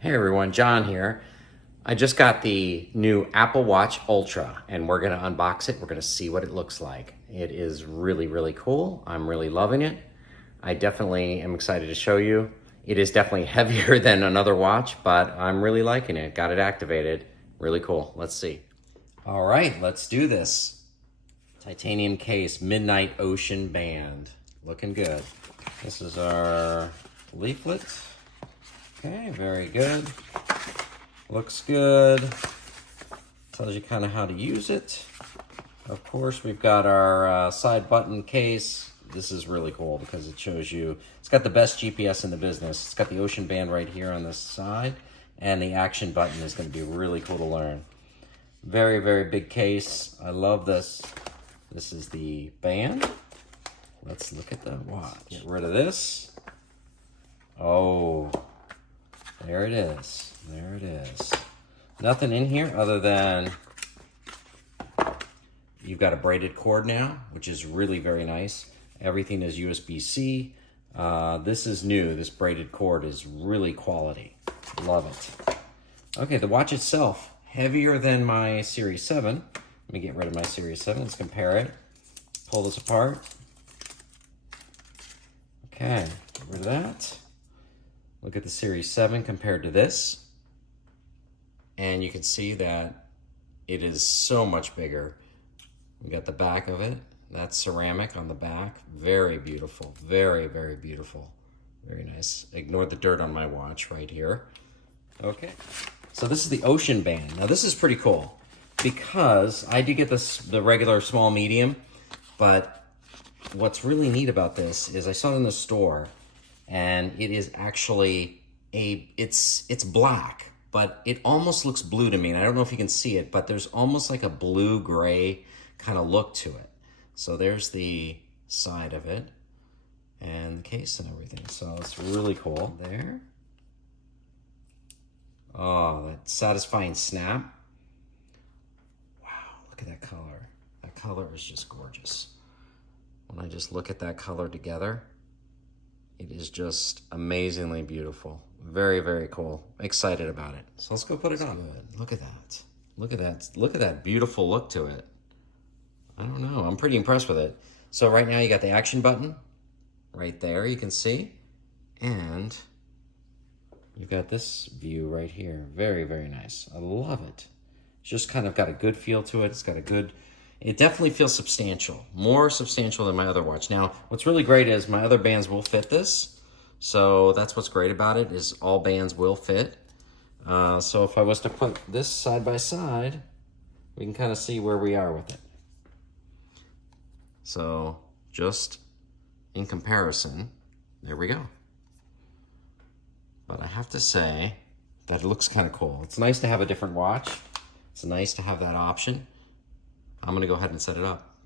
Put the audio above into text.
Hey everyone, John here. I just got the new Apple Watch Ultra and we're gonna unbox it. We're gonna see what it looks like. It is really, really cool. I'm really loving it. I definitely am excited to show you. It is definitely heavier than another watch, but I'm really liking it. Got it activated. Really cool. Let's see. All right, let's do this. Titanium case, Midnight Ocean Band. Looking good. This is our leaflet. Okay, very good. Looks good. Tells you kind of how to use it. Of course, we've got our side button case. This is really cool because it shows you, it's got the best GPS in the business. It's got the ocean band right here on this side, and the action button is going to be really cool to learn. Very, very big case. I love this. This is the band. Let's look at the watch. Get rid of this. Oh, there it is. There it is. Nothing in here other than you've got a braided cord now, which is really very nice. Everything is USB-C. This is new. This braided cord is really quality. Love it. Okay, the watch itself, heavier than my Series 7. Let me get rid of my Series 7. Let's compare it. Pull this apart. Okay, get rid of that. Look at the Series 7 compared to this. And you can see that it is so much bigger. We got the back of it. That's ceramic on the back. Very beautiful. Very, very beautiful. Very nice. Ignore the dirt on my watch right here. Okay. So this is the Ocean Band. Now this is pretty cool because I did get the regular small medium, but what's really neat about this is I saw it in the store, and it is actually it's black, but it almost looks blue to me. And I don't know if you can see it, but there's almost like a blue-gray kind of look to it. So there's the side of it and the case and everything. So it's really cool there. Oh, that satisfying snap. Wow, look at that color. That color is just gorgeous. When I just look at that color together, it is just amazingly beautiful. Very, very cool. Excited about it. So let's go put it on. Good. Look at that. Look at that. Look at that beautiful look to it. I don't know. I'm pretty impressed with it. So right now you got the action button right there, you can see. And you've got this view right here. Very, very nice. I love it. It's just kind of got a good feel to it. It's got a good... It definitely feels substantial, more substantial than my other watch. Now, what's really great is my other bands will fit this. So that's what's great about it, is all bands will fit. So if I was to put this side by side, we can kind of see where we are with it. So just in comparison, there we go. But I have to say that it looks kind of cool. It's nice to have a different watch. It's nice to have that option. I'm gonna go ahead and set it up.